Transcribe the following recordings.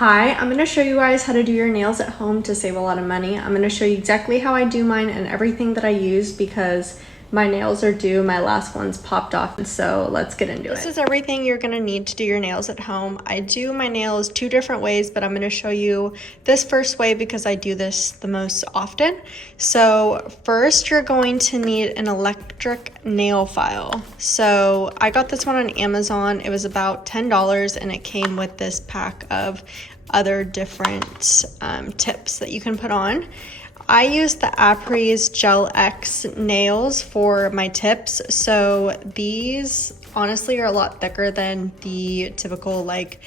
Hi, I'm going to show you guys how to do your nails at home to save a lot of money. I'm going to show you exactly how I do mine and everything that I use because my nails are due. My last one's popped off, so let's get into it. This is everything you're going to need to do your nails at home. I do my nails two different ways, but I'm going to show you this first way because I do this the most often. So first, you're going to need an electric nail file. So I got this one on Amazon. It was about $10 and it came with this pack of other different tips that you can put on. I use the Apres Gel X nails for my tips. So these honestly are a lot thicker than the typical like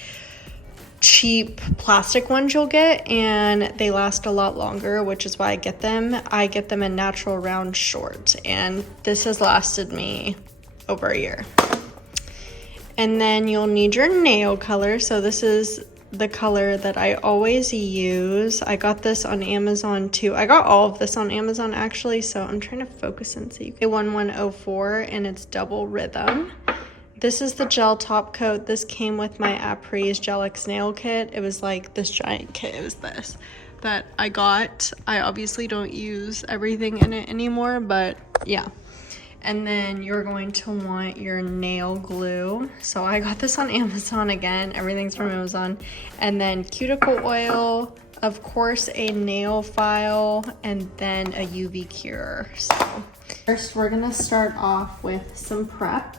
cheap plastic ones you'll get, and they last a lot longer, which is why I get them. I get them in natural round short, and this has lasted me over a year. And then you'll need your nail color. So this is the color that I always use. I got this on Amazon too. I got all of this on Amazon actually, so I'm trying to focus and see. 1104, and it's double rhythm. This is the gel top coat. This came with my Apres Gel X nail kit. It was like this giant kit. It was this that I got. I obviously don't use everything in it anymore, but yeah. And then you're going to want your nail glue. So I got this on Amazon again. Everything's from Amazon. And then cuticle oil, of course, a nail file, and then a UV cure. So first we're gonna start off with some prep.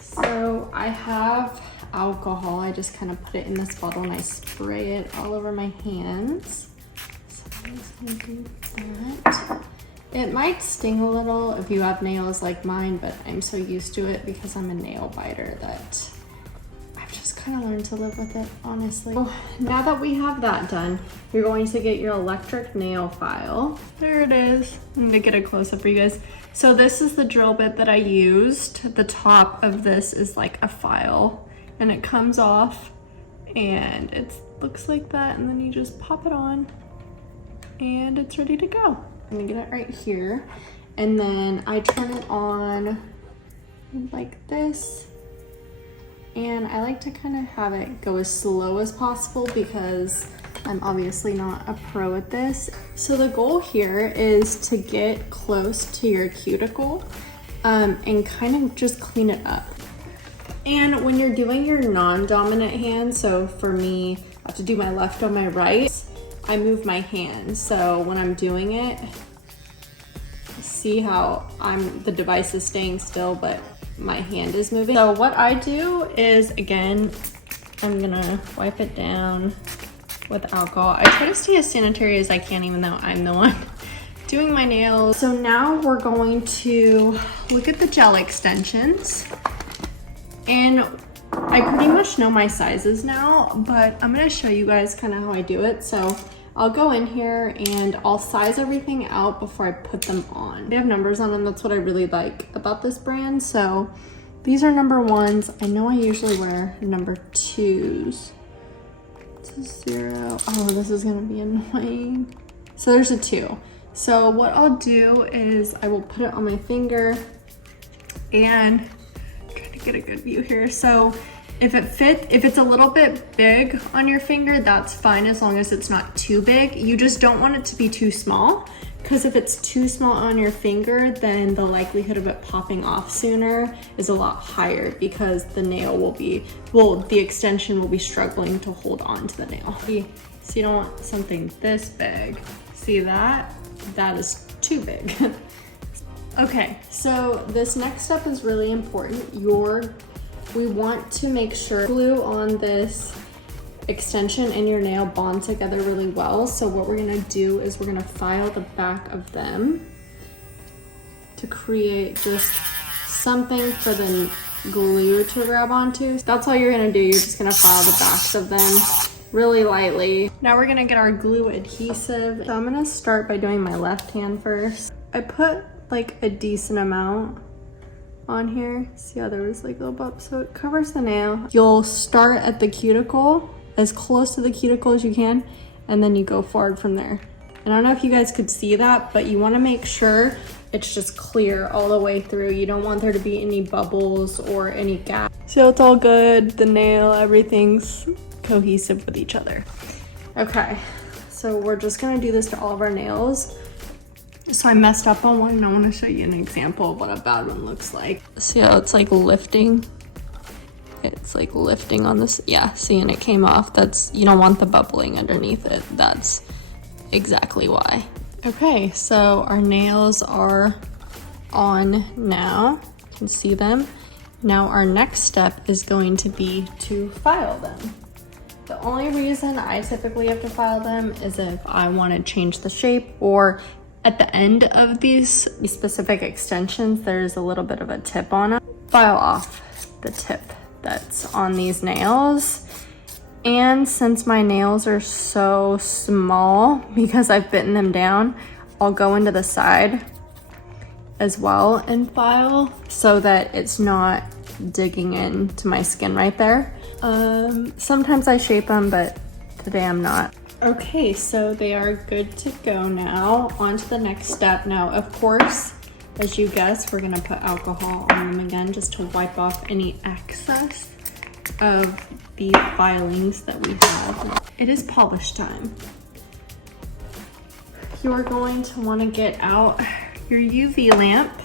So I have alcohol. I just kind of put it in this bottle and I spray it all over my hands. So I'm just gonna do that. It might sting a little if you have nails like mine, but I'm so used to it because I'm a nail biter that I've just kind of learned to live with it, honestly. So now that we have that done, you're going to get your electric nail file. There it is. I'm gonna get a close up for you guys. So this is the drill bit that I used. The top of this is like a file and it comes off and it looks like that, and then you just pop it on and it's ready to go. I'm gonna get it right here, and then I turn it on like this, and I like to kind of have it go as slow as possible because I'm obviously not a pro at this. So the goal here is to get close to your cuticle and kind of just clean it up. And when you're doing your non-dominant hand, so for me, I have to do my left on my right, I move my hand. So when I'm doing it, see how the device is staying still, but my hand is moving. So what I do is, again, I'm gonna wipe it down with alcohol. I try to stay as sanitary as I can, even though I'm the one doing my nails. So now we're going to look at the gel extensions. And I pretty much know my sizes now, but I'm gonna show you guys kind of how I do it. So I'll go in here and I'll size everything out before I put them on. They have numbers on them. That's what I really like about this brand. So these are number 1s. I know I usually wear number 2s. It's a 0. Oh, this is gonna be annoying. So there's a 2. So what I'll do is I will put it on my finger and try to get a good view here. So if it's a little bit big on your finger, that's fine as long as it's not too big. You just don't want it to be too small, because if it's too small on your finger, then the likelihood of it popping off sooner is a lot higher because the nail will be, the extension will be struggling to hold on to the nail. So you don't want something this big. See that? That is too big. Okay, so this next step is really important. We want to make sure glue on this extension and your nail bond together really well. So what we're gonna do is we're gonna file the back of them to create just something for the glue to grab onto. That's all you're gonna do. You're just gonna file the backs of them really lightly. Now we're gonna get our glue adhesive. So I'm gonna start by doing my left hand first. I put like a decent amount on here. See how there was like a little bump, so it covers the nail. You'll start at the cuticle, as close to the cuticle as you can, and then you go forward from there. And I don't know if you guys could see that, but you want to make sure it's just clear all the way through. You don't want there to be any bubbles or any gaps. So it's all good, the nail, everything's cohesive with each other. Okay, so we're just gonna do this to all of our nails. So I messed up on one and I want to show you an example of what a bad one looks like. See how it's like lifting? It's like lifting on this. Yeah, see, and it came off. That's, you don't want the bubbling underneath it. That's exactly why. Okay, so our nails are on now. You can see them. Now our next step is going to be to file them. The only reason I typically have to file them is if I want to change the shape, or at the end of these specific extensions, there's a little bit of a tip on it. File off the tip that's on these nails. And since my nails are so small because I've bitten them down, I'll go into the side as well and file so that it's not digging into my skin right there. Sometimes I shape them, but today I'm not. Okay, so they are good to go now. On to the next step. Now, of course, as you guessed, we're gonna put alcohol on them again just to wipe off any excess of the filings that we have. It is polish time. You're going to want to get out your UV lamp.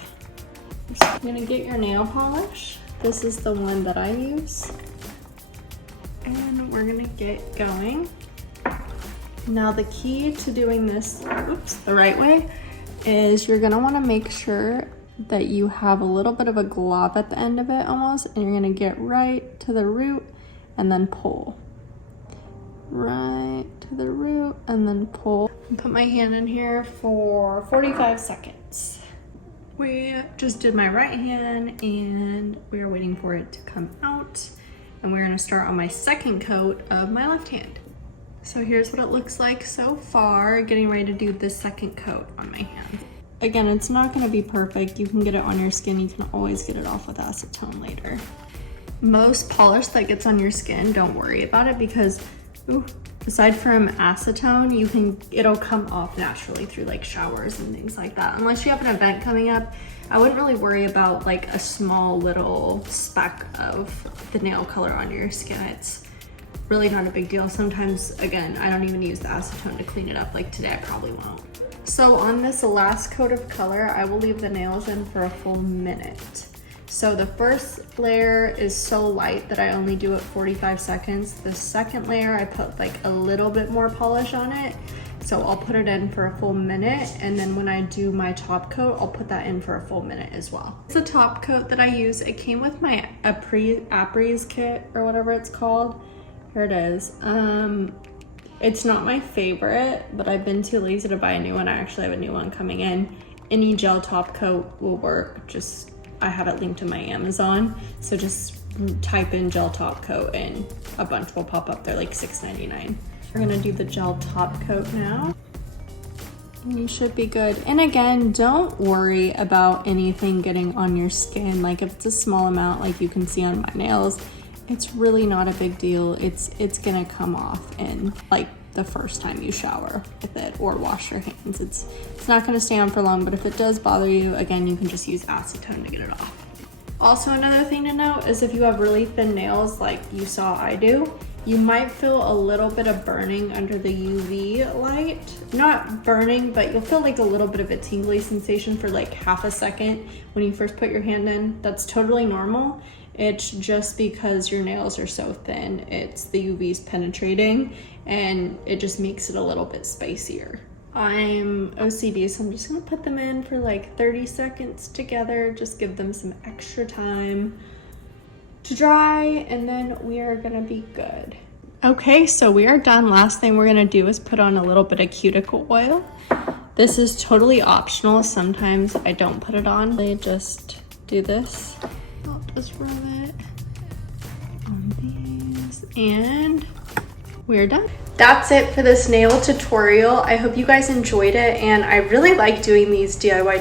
You're gonna get your nail polish. This is the one that I use. And we're gonna get going. Now the key to doing this, the right way, is you're gonna wanna make sure that you have a little bit of a glob at the end of it almost, and you're gonna get right to the root and then pull. Right to the root and then pull. Put my hand in here for 45 seconds. We just did my right hand and we are waiting for it to come out. And we're gonna start on my second coat of my left hand. So here's what it looks like so far, getting ready to do the second coat on my hand. Again, it's not gonna be perfect. You can get it on your skin. You can always get it off with acetone later. Most polish that gets on your skin, don't worry about it because, aside from acetone, it'll come off naturally through like showers and things like that. Unless you have an event coming up, I wouldn't really worry about like a small little speck of the nail color on your skin. It's really not a big deal. Sometimes, again, I don't even use the acetone to clean it up. Like today, I probably won't. So on this last coat of color, I will leave the nails in for a full minute. So the first layer is so light that I only do it 45 seconds. The second layer, I put like a little bit more polish on it. So I'll put it in for a full minute. And then when I do my top coat, I'll put that in for a full minute as well. It's a top coat that I use. It came with my Apres kit or whatever it's called. Here it is. It's not my favorite, but I've been too lazy to buy a new one. I actually have a new one coming in. Any gel top coat will work. I have it linked to my Amazon. So just type in gel top coat and a bunch will pop up. They're like $6.99. We're gonna do the gel top coat now. And you should be good. And again, don't worry about anything getting on your skin. Like if it's a small amount, like you can see on my nails, it's really not a big deal. It's gonna come off in like the first time you shower with it or wash your hands. It's not gonna stay on for long, but if it does bother you, again, you can just use acetone to get it off. Also, another thing to note is if you have really thin nails like you saw I do, you might feel a little bit of burning under the UV light. Not burning, but you'll feel like a little bit of a tingly sensation for like half a second when you first put your hand in. That's totally normal. It's just because your nails are so thin, it's the UV's penetrating and it just makes it a little bit spicier. I'm OCD, so I'm just gonna put them in for like 30 seconds together, just give them some extra time to dry, and then we are gonna be good. Okay, so we are done. Last thing we're gonna do is put on a little bit of cuticle oil. This is totally optional. Sometimes I don't put it on. They just do this. I'll just rub it on these and we're done. That's it for this nail tutorial. I hope you guys enjoyed it, and I really like doing these DIY